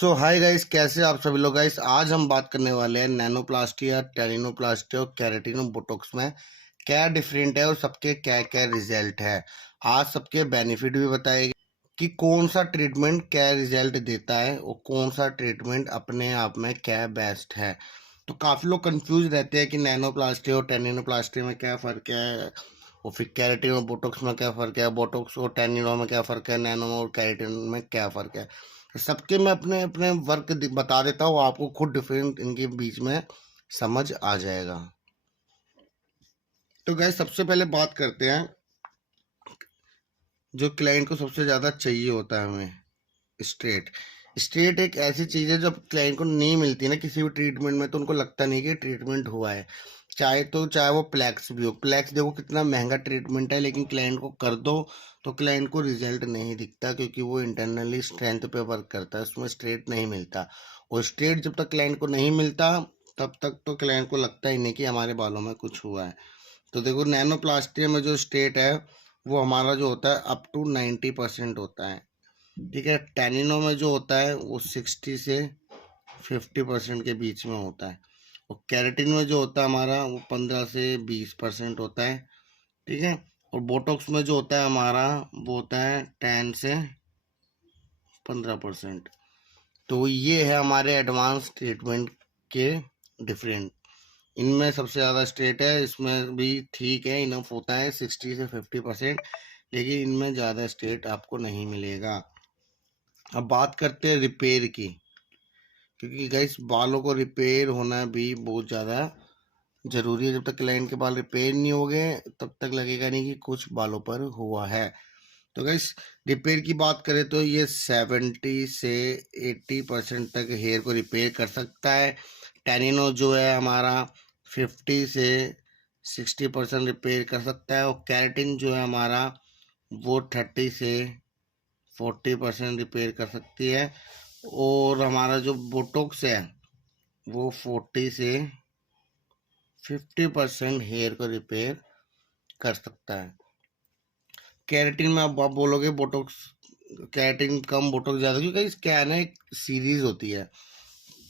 सो hi guys, कैसे आप सभी लोग। गाइस आज हम बात करने वाले हैं नैनोप्लास्टी या टेरिनोप्लास्टी और केराटिन और बोटॉक्स में क्या डिफरेंट है और सबके क्या क्या रिजल्ट है। आज सबके बेनिफिट भी बताएंगे कि कौन सा ट्रीटमेंट क्या रिजल्ट देता है और कौन सा ट्रीटमेंट अपने आप में क्या बेस्ट है। तो काफ़ी लोग कंफ्यूज रहते हैं कि नैनोप्लास्टी और टेरिनोप्लास्टी में क्या फ़र्क है और फिर केराटिन और बोटॉक्स में क्या फ़र्क है, बोटॉक्स और टेनिनो में क्या फ़र्क है, नैनो और केराटिन में क्या फ़र्क है। सबके मैं अपने अपने वर्क बता देता हूँ, आपको खुद डिफरेंट इनके बीच में समझ आ जाएगा। तो गैस सबसे पहले बात करते हैं जो क्लाइंट को सबसे ज़्यादा चाहिए होता है हमें, स्ट्रेट। स्ट्रेट एक ऐसी चीज़ है जब क्लाइंट को नहीं मिलती ना किसी भी ट्रीटमेंट में, तो उनको लगता नहीं कि ट्रीटमेंट हुआ है। चाहे वो प्लेक्स भी हो। प्लेक्स देखो कितना महंगा ट्रीटमेंट है, लेकिन क्लाइंट को कर दो तो क्लाइंट को रिजल्ट नहीं दिखता, क्योंकि वो इंटरनली स्ट्रेंथ पे वर्क करता है, उसमें स्ट्रेट नहीं मिलता। और स्ट्रेट जब तक क्लाइंट को नहीं मिलता तब तक तो क्लाइंट को लगता ही नहीं कि हमारे बालों में कुछ हुआ है। तो देखो नैनोप्लास्टी में जो स्ट्रेट है वो हमारा जो होता है अप टू 90% होता है। ठीक है। टेनिनो में जो होता है वो 60 से 50% के बीच में होता है। और केराटिन में जो होता है हमारा वो 15 से 20% होता है। ठीक है। और बोटॉक्स में जो होता है हमारा वो होता है 10 से 15%। तो ये है हमारे एडवांस ट्रीटमेंट के डिफरेंट। इनमें सबसे ज़्यादा स्ट्रेट है, इसमें भी ठीक है, इनफ होता है 60 से 50%, लेकिन इनमें ज़्यादा स्ट्रेट आपको नहीं मिलेगा। अब बात करते हैं रिपेयर की, क्योंकि गाइस बालों को रिपेयर होना भी बहुत ज़्यादा ज़रूरी है। जब तक क्लाइंट के बाल रिपेयर नहीं हो गए तब तक लगेगा नहीं कि कुछ बालों पर हुआ है। तो गाइस रिपेयर की बात करें तो ये 70 से 80% तक हेयर को रिपेयर कर सकता है। टेनिनो जो है हमारा 50 से 60% रिपेयर कर सकता है। और केराटिन जो है हमारा वो 30 से 40% रिपेयर कर सकती है। और हमारा जो बोटॉक्स है वो 40 से 50% हेयर को रिपेयर कर सकता है। केराटिन में आप बोलोगे बोटॉक्स, केराटिन कम बोटॉक्स ज़्यादा, क्योंकि इस क्या है ना, एक सीरीज होती है।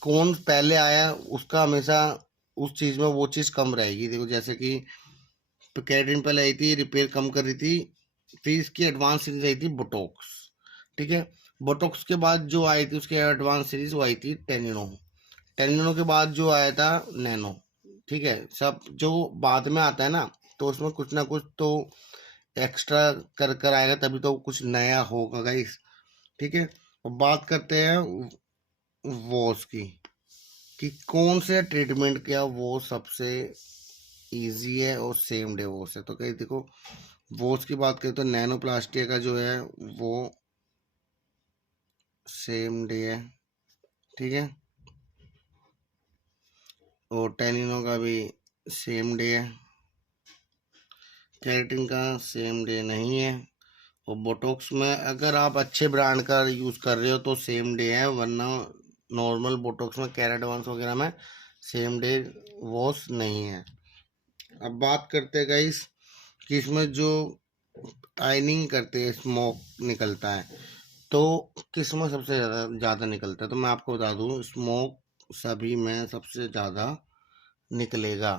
कौन पहले आया उसका हमेशा उस चीज़ में वो चीज़ कम रहेगी। देखो जैसे कि केराटिन पहले आई थी, रिपेयर कम कर रही थी, फिर इसकी एडवांस सीरीज आई थी बोटॉक्स। ठीक है। बोटॉक्स के बाद जो आई थी उसकी एडवांस सीरीज वो आई थी टेनिनो। टेनिनो के बाद जो आया था नैनो। ठीक है। सब जो बाद में आता है ना, तो उसमें कुछ ना कुछ तो एक्स्ट्रा कर कर आएगा, तभी तो कुछ नया होगा गाइस। ठीक है। अब बात करते हैं वॉश की, कि कौन से ट्रीटमेंट क्या वो सबसे इजी है और सेम डे वॉश है। तो कहीं देखो वॉश की बात करें तो नैनोप्लास्टिक का जो है वो सेम डे है। ठीक है। और टेनिनो का भी सेम डे है। केराटिन का सेम डे नहीं है। और बोटॉक्स में अगर आप अच्छे ब्रांड का यूज़ कर रहे हो तो सेम डे है, वरना नॉर्मल बोटॉक्स में कैराडवांस वगैरह में सेम डे वॉश नहीं है। अब बात करते हैं गाइस कि इसमें जो आयनिंग करते हैं, स्मोक निकलता है, तो किस में सबसे ज़्यादा ज़्यादा निकलता है। तो मैं आपको बता दूं, स्मोक सभी में सबसे ज़्यादा निकलेगा।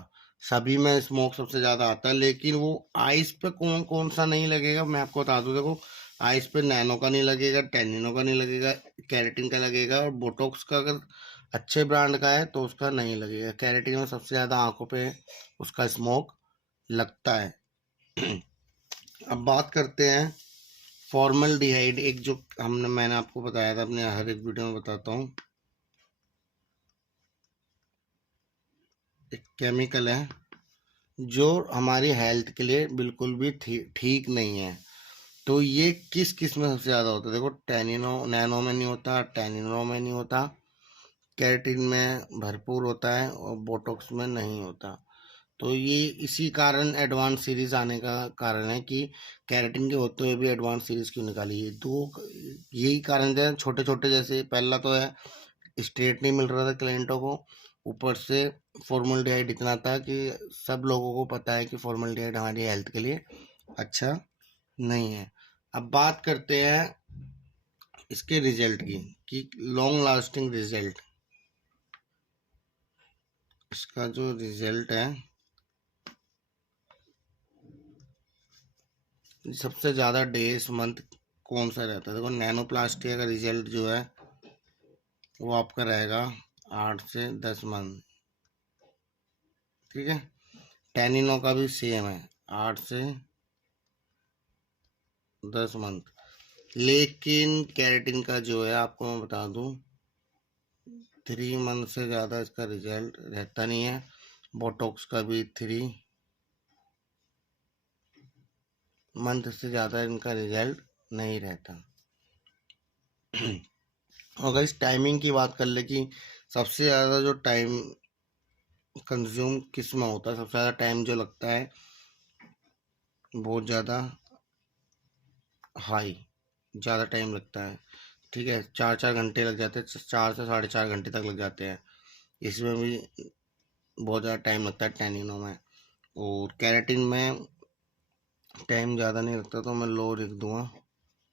सभी में स्मोक सबसे ज़्यादा आता है, लेकिन वो आइस पे कौन कौन सा नहीं लगेगा मैं आपको बता दूं। देखो आइस पे नैनो का नहीं लगेगा, टेनिनो का नहीं लगेगा, केराटिन का लगेगा। और बोटॉक्स का अगर अच्छे ब्रांड का है तो उसका नहीं लगेगा। केराटिन में सबसे ज़्यादा आंखों पे उसका स्मोक लगता है। अब बात करते हैं फॉर्मल्डिहाइड, एक जो मैंने आपको बताया था, अपने हर एक वीडियो में बताता हूँ, एक केमिकल है जो हमारी हेल्थ के लिए बिल्कुल भी ठीक नहीं है। तो ये किस किस में सबसे ज़्यादा होता है। देखो टेनिनो नैनो में नहीं होता, टेनिनो में नहीं होता, केराटिन में भरपूर होता है और बोटॉक्स में नहीं होता। तो ये इसी कारण एडवांस सीरीज आने का कारण है कि केराटिन के होते हुए भी एडवांस सीरीज क्यों निकाली है। दो यही कारण है, छोटे छोटे। जैसे पहला तो है स्ट्रेट नहीं मिल रहा था क्लाइंटों को, ऊपर से फॉर्मल्डिहाइड इतना था कि सब लोगों को पता है कि फॉर्मल्डिहाइड हमारी हेल्थ के लिए अच्छा नहीं है। अब बात करते हैं इसके रिजल्ट की कि लॉन्ग लास्टिंग रिजल्ट, इसका जो रिजल्ट है सबसे ज़्यादा डेज मंथ कौन सा रहता है। देखो नैनोप्लास्टिया का रिजल्ट जो है वो आपका रहेगा 8 से 10 मंथ, ठीक है। टेनिनो का भी सेम है 8 से 10 मंथ, लेकिन केराटिन का जो है आपको मैं बता दूं 3 मंथ से ज़्यादा इसका रिजल्ट रहता नहीं है। बोटॉक्स का भी 3 मंथ से ज़्यादा इनका रिजल्ट नहीं रहता। अगर इस टाइमिंग की बात कर ले कि सबसे ज़्यादा जो टाइम कंज्यूम किस में होता है, सबसे ज़्यादा टाइम जो लगता है बहुत ज़्यादा हाई, ज़्यादा टाइम लगता है, ठीक है। 4-4 घंटे लग जाते हैं, 4 से 4.5 घंटे तक लग जाते हैं। इसमें भी बहुत ज़्यादा टाइम लगता है टेनिनो में। और केराटिन में टाइम ज़्यादा नहीं लगता, तो मैं लो लिख दूँगा,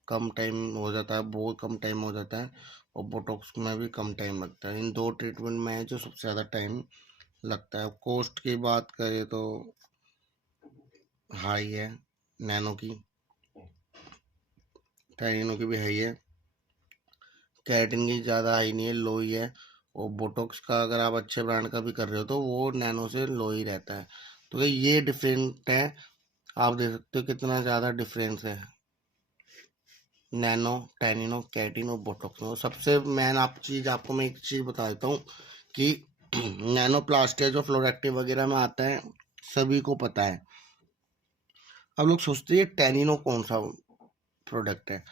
कम टाइम हो जाता है, बहुत कम टाइम हो जाता है। और बोटॉक्स में भी कम टाइम लगता है। इन दो ट्रीटमेंट में है जो सबसे ज़्यादा टाइम लगता है। कॉस्ट की बात करें तो हाई है नैनो की, टेनिनो की भी हाई है, केराटिन की ज़्यादा हाई नहीं है, लो ही है। और बोटॉक्स का अगर आप अच्छे ब्रांड का भी कर रहे हो तो वो नैनो से लो ही रहता है। तो ये डिफरेंट है, आप देख सकते हो कितना ज़्यादा डिफरेंस है नैनो, टेनिनो, केराटिन और बोटॉक्स में। सबसे मेन आपको मैं एक चीज़ बता देता हूँ कि नैनो प्लास्टिक जो फ्लोरेक्टिव वगैरह में आता है सभी को पता है। अब लोग सोचते हैं टेनिनो कौन सा प्रोडक्ट है।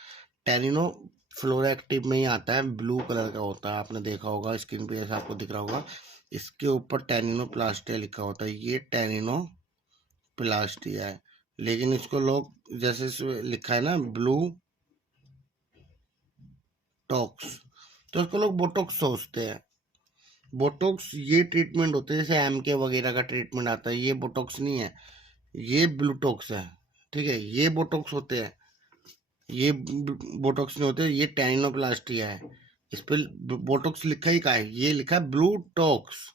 टेनिनो फ्लोरेक्टिव में ही आता है, ब्लू कलर का होता है, आपने देखा होगा स्क्रीन पे ऐसा आपको दिख रहा होगा, इसके ऊपर टेनिनो प्लास्टिया लिखा होता है। ये टेनिनो प्लास्टिया है, लेकिन इसको लोग जैसे इसमें लिखा है ना ब्लू टॉक्स, तो इसको लोग बोटॉक्स सोचते हैं। बोटॉक्स ये ट्रीटमेंट होते हैं जैसे एमके वगैरह का ट्रीटमेंट आता है, ये बोटॉक्स नहीं है, ये ब्लूटॉक्स है, ठीक है। ये बोटॉक्स होते हैं, ये बोटॉक्स नहीं होते, ये टेनिनोप्लास्टिया है। इस पर बोटॉक्स लिखा ही का है, ये लिखा है ब्लूटॉक्स,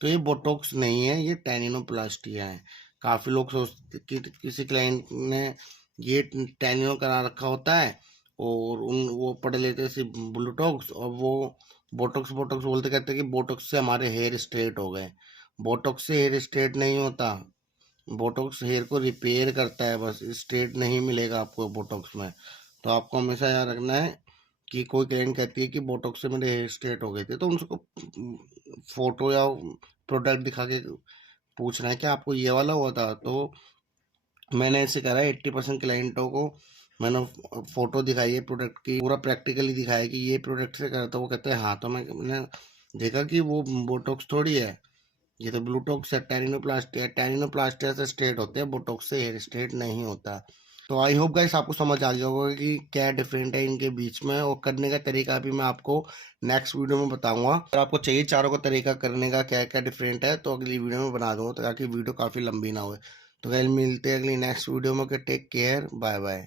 तो ये बोटॉक्स नहीं है, ये टेनिनोप्लास्टिया है। काफ़ी लोग सोचते कि किसी क्लाइंट ने ये टेनिनो करा रखा होता है और वो पढ़ लेते हैं ब्लूटॉक्स, और वो बोटॉक्स बोटॉक्स बोलते, कहते हैं कि बोटॉक्स से हमारे हेयर स्ट्रेट हो गए। बोटॉक्स से हेयर स्ट्रेट नहीं होता, बोटॉक्स हेयर को रिपेयर करता है, बस स्ट्रेट नहीं मिलेगा आपको बोटॉक्स में। तो आपको हमेशा याद रखना है कि कोई क्लाइंट कहती है कि बोटॉक्स से मेरे हेयर स्ट्रेट हो गए थे, तो उनको फोटो या प्रोडक्ट दिखा के पूछना है कि आपको ये वाला हुआ था। तो मैंने ऐसे करा है 80% क्लाइंटों को मैंने फोटो दिखाई है प्रोडक्ट की, पूरा प्रैक्टिकली दिखाया कि ये प्रोडक्ट से करा, तो वो कहते हैं हाँ। तो मैंने देखा कि वो बोटॉक्स थोड़ी है, ये तो ब्लूटॉक्स है, टेरिनोप्लास्टिया। टेरिनोप्लास्टिया से स्ट्रेट होते हैं, बोटॉक्स से हेयर स्ट्रेट नहीं होता। तो आई होप गाइस आपको समझ आ गया होगा कि क्या डिफरेंट है इनके बीच में, और करने का तरीका भी मैं आपको नेक्स्ट वीडियो में बताऊंगा। अगर आपको चाहिए चारों का तरीका करने का क्या क्या डिफरेंट है तो अगली वीडियो में बना दूंगा, ताकि वीडियो काफ़ी लंबी ना हो। तो गाइस मिलते हैं अगली नेक्स्ट वीडियो में। Take care, bye bye.